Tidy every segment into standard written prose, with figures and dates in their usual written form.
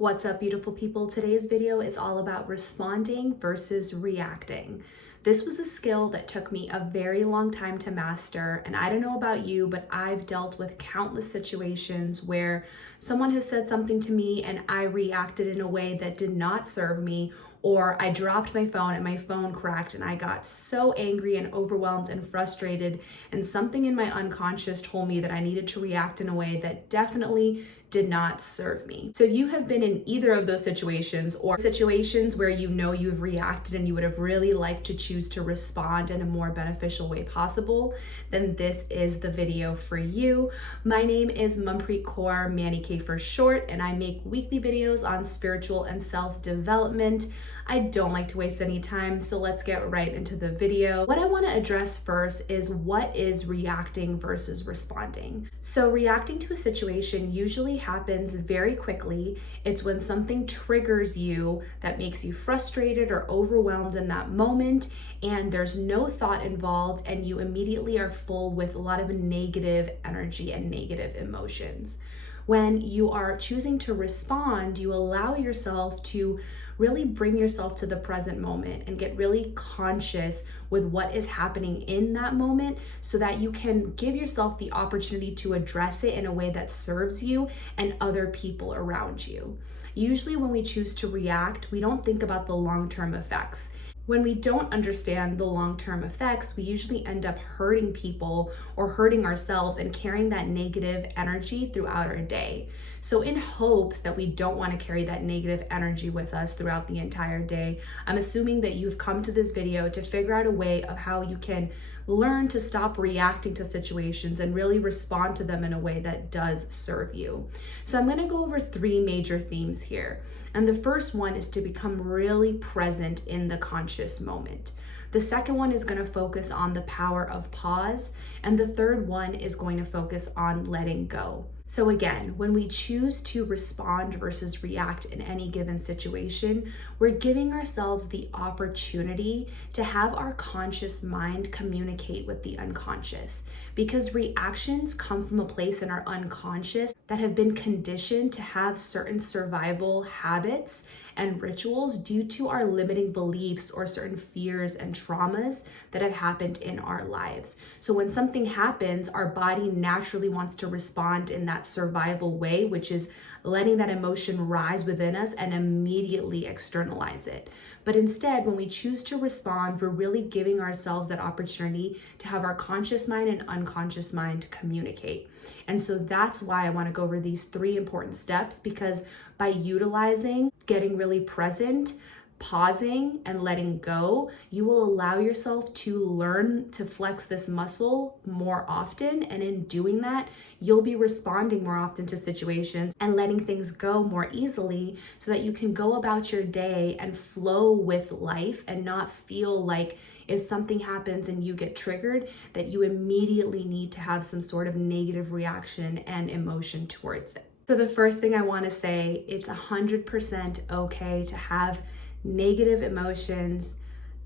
What's up, beautiful people? Today's video is all about responding versus reacting. This was a skill that took me a very long time to master, and I don't know about you, but I've dealt with countless situations where someone has said something to me and I reacted in a way that did not serve me, or I dropped my phone and my phone cracked and I got so angry and overwhelmed and frustrated, and something in my unconscious told me that I needed to react in a way that definitely did not serve me. So if you have been in either of those situations, or situations where you know you've reacted and you would have really liked to choose to respond in a more beneficial way possible, then this is the video for you. My name is Manpreet Kaur, Manny K for short, and I make weekly videos on spiritual and self-development. I don't like to waste any time, so let's get right into the video. What I want to address first is what is reacting versus responding. So reacting to a situation usually happens very quickly. It's when something triggers you that makes you frustrated or overwhelmed in that moment, and there's no thought involved, and you immediately are full with a lot of negative energy and negative emotions. When you are choosing to respond, you allow yourself to really bring yourself to the present moment and get really conscious with what is happening in that moment so that you can give yourself the opportunity to address it in a way that serves you and other people around you. Usually when we choose to react, we don't think about the long-term effects. When we don't understand the long-term effects, we usually end up hurting people or hurting ourselves and carrying that negative energy throughout our day. So in hopes that we don't want to carry that negative energy with us throughout the entire day, I'm assuming that you've come to this video to figure out a way of how you can learn to stop reacting to situations and really respond to them in a way that does serve you. So I'm going to go over three major themes here. And the first one is to become really present in the conscious moment. The second one is going to focus on the power of pause. And the third one is going to focus on letting go. So again, when we choose to respond versus react in any given situation, we're giving ourselves the opportunity to have our conscious mind communicate with the unconscious, because reactions come from a place in our unconscious that have been conditioned to have certain survival habits and rituals due to our limiting beliefs or certain fears and traumas that have happened in our lives. So when something happens, our body naturally wants to respond in that survival way, which is letting that emotion rise within us and immediately externalize it. But instead, when we choose to respond, we're really giving ourselves that opportunity to have our conscious mind and unconscious mind communicate. And so that's why I want to go over these three important steps, because by utilizing getting really present, pausing, and letting go, you will allow yourself to learn to flex this muscle more often. And in doing that, you'll be responding more often to situations and letting things go more easily so that you can go about your day and flow with life and not feel like if something happens and you get triggered, that you immediately need to have some sort of negative reaction and emotion towards it. So the first thing I want to say, it's 100% okay to have negative emotions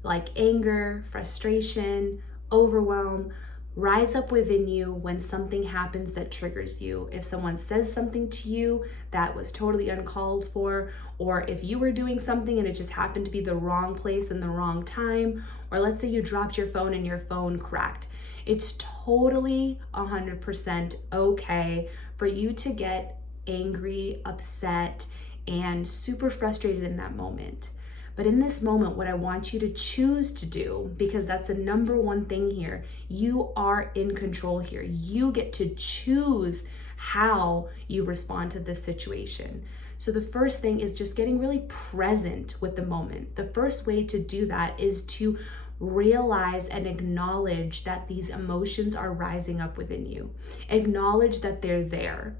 like anger, frustration, overwhelm rise up within you when something happens that triggers you. If someone says something to you that was totally uncalled for, or if you were doing something and it just happened to be the wrong place and the wrong time, or let's say you dropped your phone and your phone cracked, it's totally 100% okay for you to get angry, upset, and super frustrated in that moment. But in this moment, what I want you to choose to do, because that's the number one thing here, you are in control here. You get to choose how you respond to this situation. So the first thing is just getting really present with the moment. The first way to do that is to realize and acknowledge that these emotions are rising up within you. Acknowledge that they're there.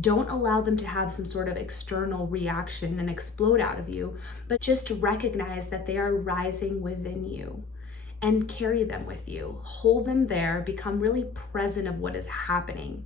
Don't allow them to have some sort of external reaction and explode out of you, but just recognize that they are rising within you and carry them with you. Hold them there, become really present of what is happening.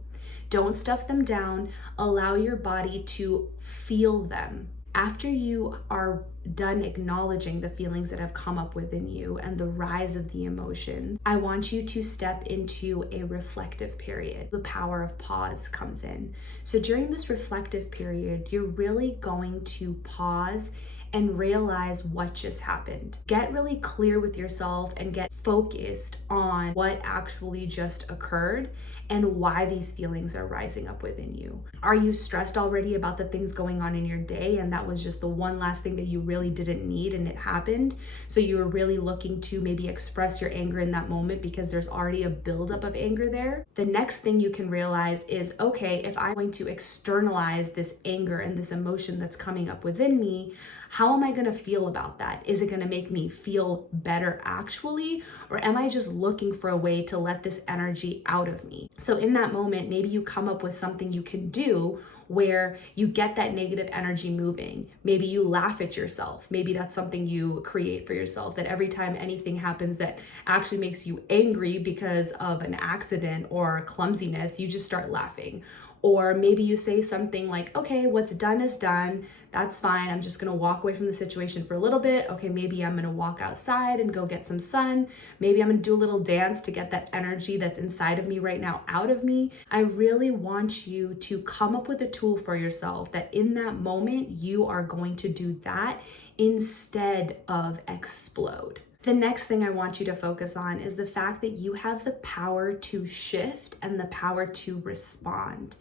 Don't stuff them down. Allow your body to feel them. After you are done acknowledging the feelings that have come up within you and the rise of the emotions, I want you to step into a reflective period. The power of pause comes in. So during this reflective period, you're really going to pause and realize what just happened. Get really clear with yourself and get focused on what actually just occurred and why these feelings are rising up within you. Are you stressed already about the things going on in your day and that was just the one last thing that you really didn't need and it happened? So you were really looking to maybe express your anger in that moment because there's already a buildup of anger there. The next thing you can realize is, okay, if I'm going to externalize this anger and this emotion that's coming up within me, how am I going to feel about that? Is it going to make me feel better actually? Or am I just looking for a way to let this energy out of me? So in that moment, maybe you come up with something you can do where you get that negative energy moving. Maybe you laugh at yourself. Maybe that's something you create for yourself, that every time anything happens that actually makes you angry because of an accident or clumsiness, you just start laughing. Or maybe you say something like, okay, what's done is done. That's fine. I'm just going to walk away from the situation for a little bit. Okay, maybe I'm going to walk outside and go get some sun. Maybe I'm going to do a little dance to get that energy that's inside of me right now out of me. I really want you to come up with a tool for yourself that in that moment, you are going to do that instead of explode. The next thing I want you to focus on is the fact that you have the power to shift and the power to respond.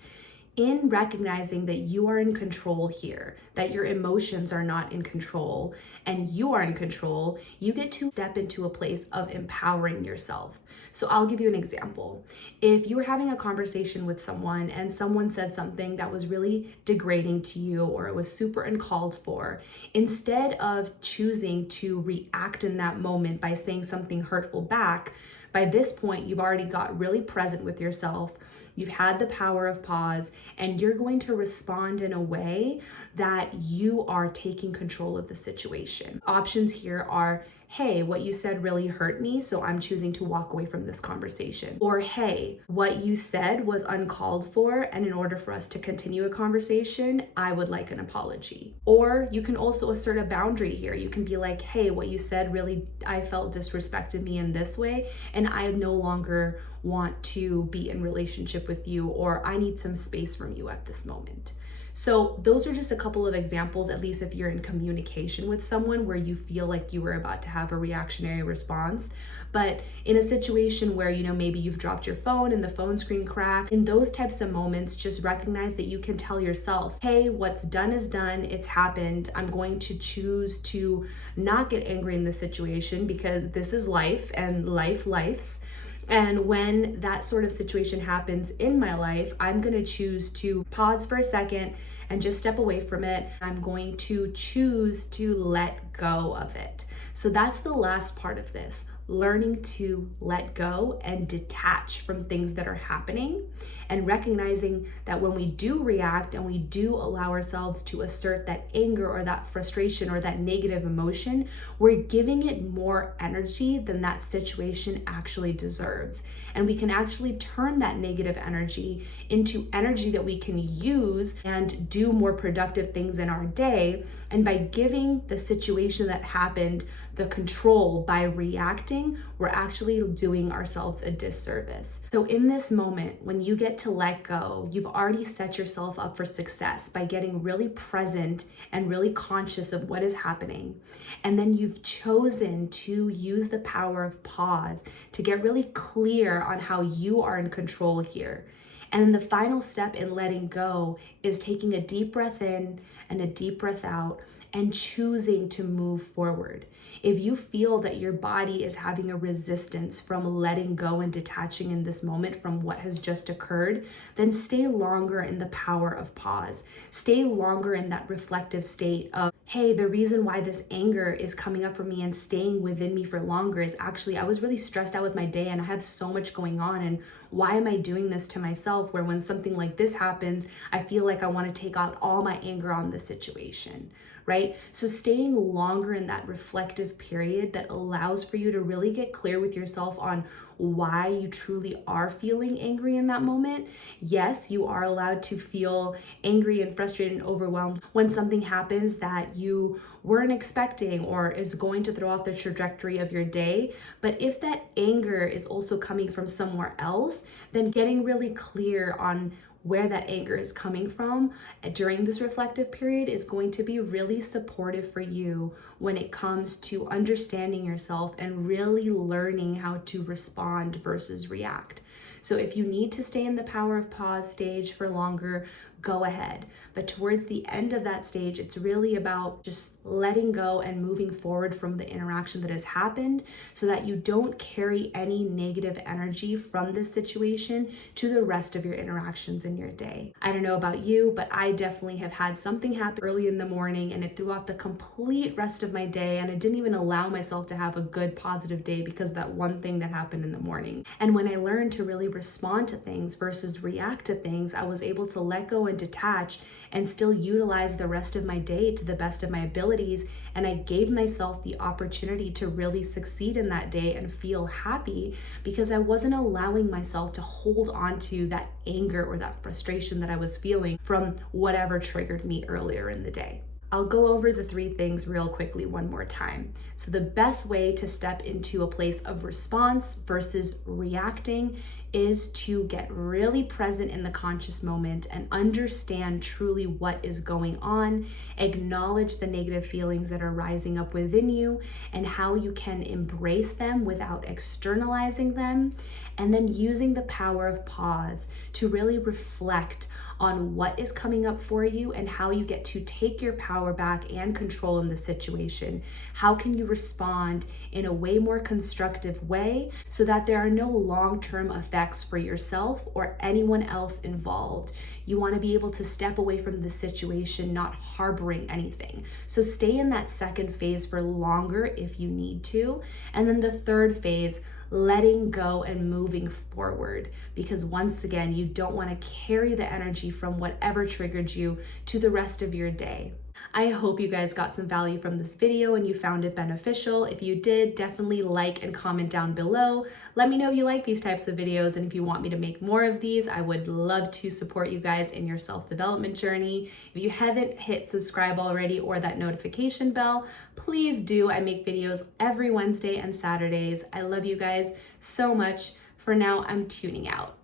In recognizing that you are in control here, that your emotions are not in control and you are in control, you get to step into a place of empowering yourself. So I'll give you an example. If you were having a conversation with someone and someone said something that was really degrading to you or it was super uncalled for, instead of choosing to react in that moment by saying something hurtful back, by this point, you've already got really present with yourself. You've had the power of pause, and you're going to respond in a way that you are taking control of the situation. Options here are, hey, what you said really hurt me, so I'm choosing to walk away from this conversation. Or, hey, what you said was uncalled for, and in order for us to continue a conversation, I would like an apology. Or you can also assert a boundary here. You can be like, hey, what you said really, I felt disrespected me in this way, and I no longer want to be in relationship with you, or I need some space from you at this moment. So those are just a couple of examples, at least if you're in communication with someone where you feel like you were about to have a reactionary response. But in a situation where, maybe you've dropped your phone and the phone screen cracked, in those types of moments, just recognize that you can tell yourself, hey, what's done is done, it's happened. I'm going to choose to not get angry in this situation because this is life and life's. And when that sort of situation happens in my life, I'm going to choose to pause for a second and just step away from it. I'm going to choose to let go of it. So that's the last part of this. Learning to let go and detach from things that are happening, and recognizing that when we do react and we do allow ourselves to assert that anger or that frustration or that negative emotion, we're giving it more energy than that situation actually deserves. And we can actually turn that negative energy into energy that we can use and do more productive things in our day. And by giving the situation that happened the control by reacting, we're actually doing ourselves a disservice. So in this moment, when you get to let go, you've already set yourself up for success by getting really present and really conscious of what is happening. And then you've chosen to use the power of pause to get really clear on how you are in control here. And then the final step in letting go is taking a deep breath in and a deep breath out and choosing to move forward. If you feel that your body is having a resistance from letting go and detaching in this moment from what has just occurred, then stay longer in the power of pause. Stay longer in that reflective state of, hey, the reason why this anger is coming up for me and staying within me for longer is actually I was really stressed out with my day and I have so much going on, and why am I doing this to myself, where when something like this happens, I feel like I want to take out all my anger on the situation, right? So staying longer in that reflective period that allows for you to really get clear with yourself on why you truly are feeling angry in that moment. Yes, you are allowed to feel angry and frustrated and overwhelmed when something happens that you weren't expecting or is going to throw off the trajectory of your day. But if that anger is also coming from somewhere else, then getting really clear on where that anger is coming from during this reflective period is going to be really supportive for you when it comes to understanding yourself and really learning how to respond versus react. So if you need to stay in the power of pause stage for longer, go ahead. But towards the end of that stage, it's really about just letting go and moving forward from the interaction that has happened so that you don't carry any negative energy from this situation to the rest of your interactions in your day. I don't know about you, but I definitely have had something happen early in the morning and it threw off the complete rest of my day, and I didn't even allow myself to have a good positive day because of that one thing that happened in the morning. And when I learned to really respond to things versus react to things, I was able to let go and detach and still utilize the rest of my day to the best of my abilities. And I gave myself the opportunity to really succeed in that day and feel happy because I wasn't allowing myself to hold on to that anger or that frustration that I was feeling from whatever triggered me earlier in the day. I'll go over the 3 things real quickly one more time. So the best way to step into a place of response versus reacting is to get really present in the conscious moment and understand truly what is going on, acknowledge the negative feelings that are rising up within you and how you can embrace them without externalizing them, and then using the power of pause to really reflect on what is coming up for you and how you get to take your power back and control in the situation. How can you respond in a way more constructive way so that there are no long-term effects for yourself or anyone else involved? You want to be able to step away from the situation, not harboring anything. So stay in that second phase for longer if you need to. And then the third phase, letting go and moving forward, because once again, you don't want to carry the energy from whatever triggered you to the rest of your day. I hope you guys got some value from this video and you found it beneficial. If you did, definitely like and comment down below. Let me know if you like these types of videos, and if you want me to make more of these, I would love to support you guys in your self-development journey. If you haven't hit subscribe already or that notification bell, please do. I make videos every Wednesday and Saturdays. I love you guys so much. For now, I'm tuning out.